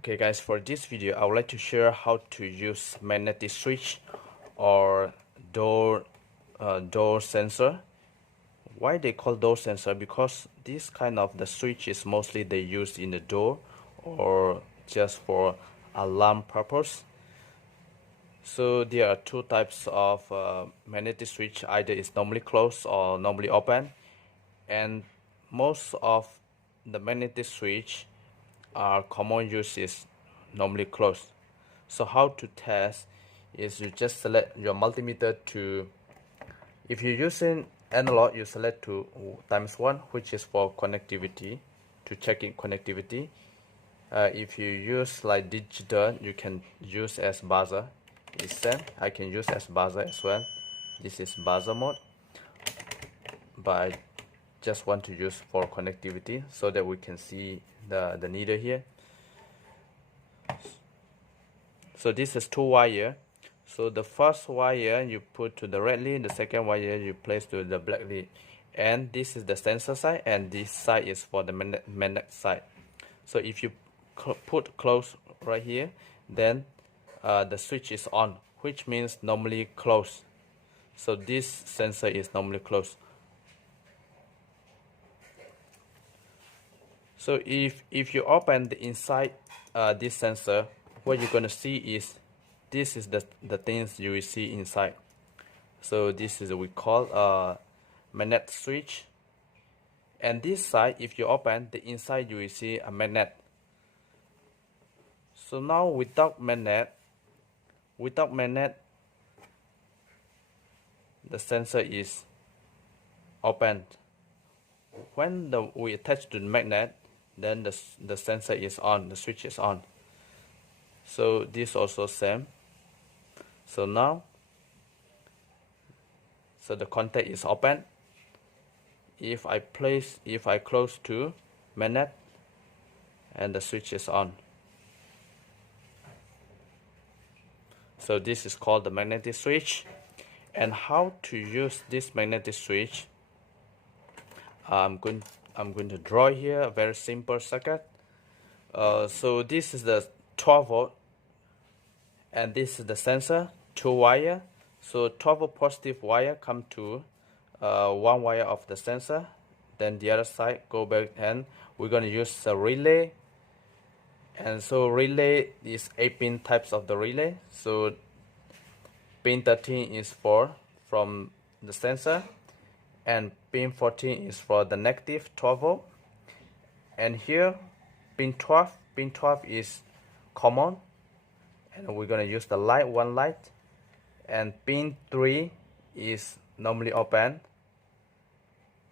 Okay guys, for this video I would like to share how to use magnetic switch or door sensor. Why they call door sensor? Because this kind of the switch is mostly they use in the door or just for alarm purpose. So there are two types of magnetic switch, either it's normally closed or normally open, and most of the magnetic switch are common uses normally closed. So how to test is you just select your multimeter to, if you're using analog, you select to ×1, which is for connectivity, to checking connectivity. If you use like digital, you can use as buzzer. It's same. I can use as buzzer as well. This is buzzer mode, but I just want to use for connectivity so that we can see the needle here. So this is 2 wire. So the first wire you put to the red lead, the second wire you place to the black lead, and this is the sensor side, and this side is for the magnet side. So if you put close right here, then the switch is on, which means normally closed. So this sensor is normally closed. So if you open the inside this sensor, what you're going to see is this is the things you will see inside. So this is what we call magnet switch, and this side, if you open the inside, you will see a magnet. So now without magnet, the sensor is opened. When we attach to the magnet, then the sensor is on, the switch is on. So this also same. So now, so the contact is open. If I close to magnet, and the switch is on. So this is called the magnetic switch. And how to use this magnetic switch? I'm going to draw here a very simple circuit. So this is the 12 volt, and this is the sensor, 2 wire. So 12 volt positive wire come to 1 wire of the sensor, then the other side go back, and we're going to use a relay. And so relay is 8 pin types of the relay. So pin 13 is from the sensor, and pin 14 is for the negative 12 volt. And here pin 12 is common, and we're going to use the one light. And pin 3 is normally open.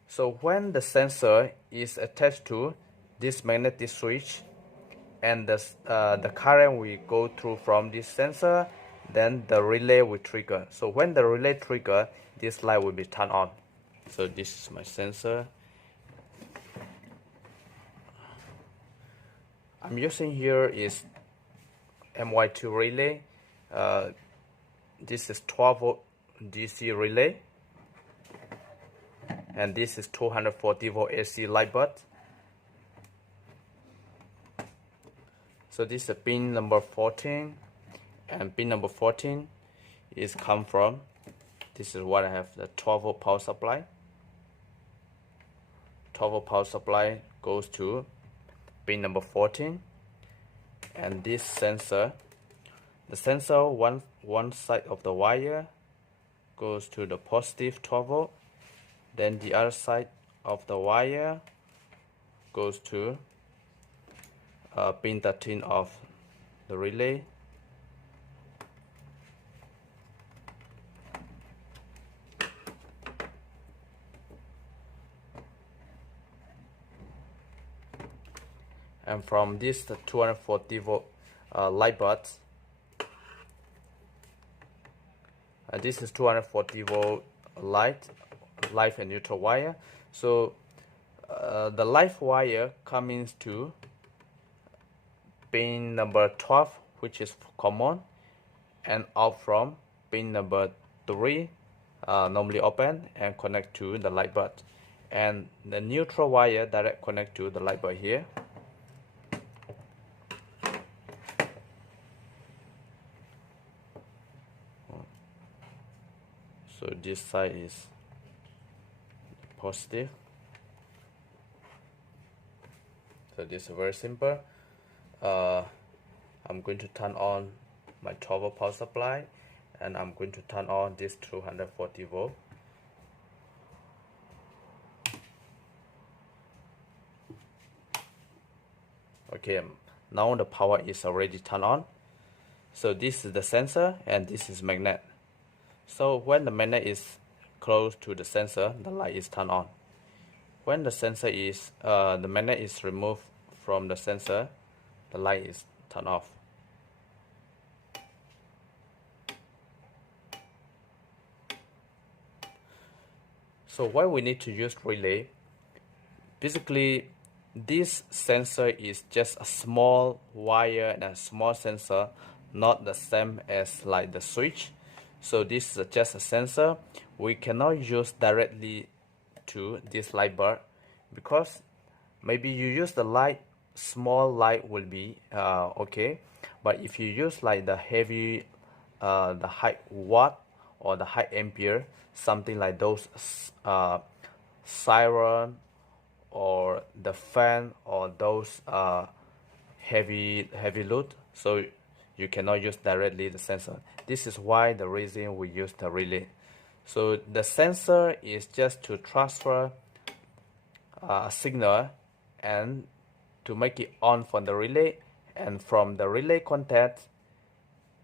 So when the sensor is attached to this magnetic switch, and the current will go through from this sensor, then the relay will trigger. So when the relay trigger, this light will be turned on. So this is my sensor. I'm using here is MY2 relay. This is 12 volt DC relay, and this is 240 volt AC light bulb. So this is pin number 14, and pin number 14 is come from, this is what I have, the 12 volt power supply. 12 volt power supply goes to pin number 14, and this sensor, the sensor one side of the wire goes to the positive 12 volt, then the other side of the wire goes to pin 13 of the relay. And from this, the 240 volt light bulb, this is 240 volt live and neutral wire. So the live wire comes to pin number 12, which is common, and out from pin number 3, normally open, and connect to the light bulb. And the neutral wire direct connect to the light bulb here. So this side is positive. So this is very simple. I'm going to turn on my 12 power supply, and I'm going to turn on this 240 volt. Okay, now the power is already turned on. So this is the sensor and this is magnet. So when the magnet is close to the sensor, the light is turned on. When the sensor is the magnet is removed from the sensor, the light is turned off. So why we need to use relay? Basically, this sensor is just a small wire and a small sensor, not the same as like the switch. So this is just a sensor. We cannot use directly to this light bulb, because maybe you use the light, small light will be okay, but if you use like the heavy the high watt or the high ampere, something like those siren or the fan or those heavy load, so you cannot use directly the sensor. This is why the reason we use the relay. So the sensor is just to transfer a signal and to make it on from the relay, and from the relay contact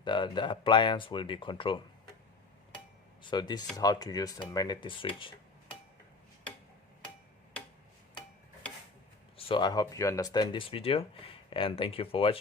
the appliance will be controlled. So this is how to use the magnetic switch. So I hope you understand this video, and thank you for watching.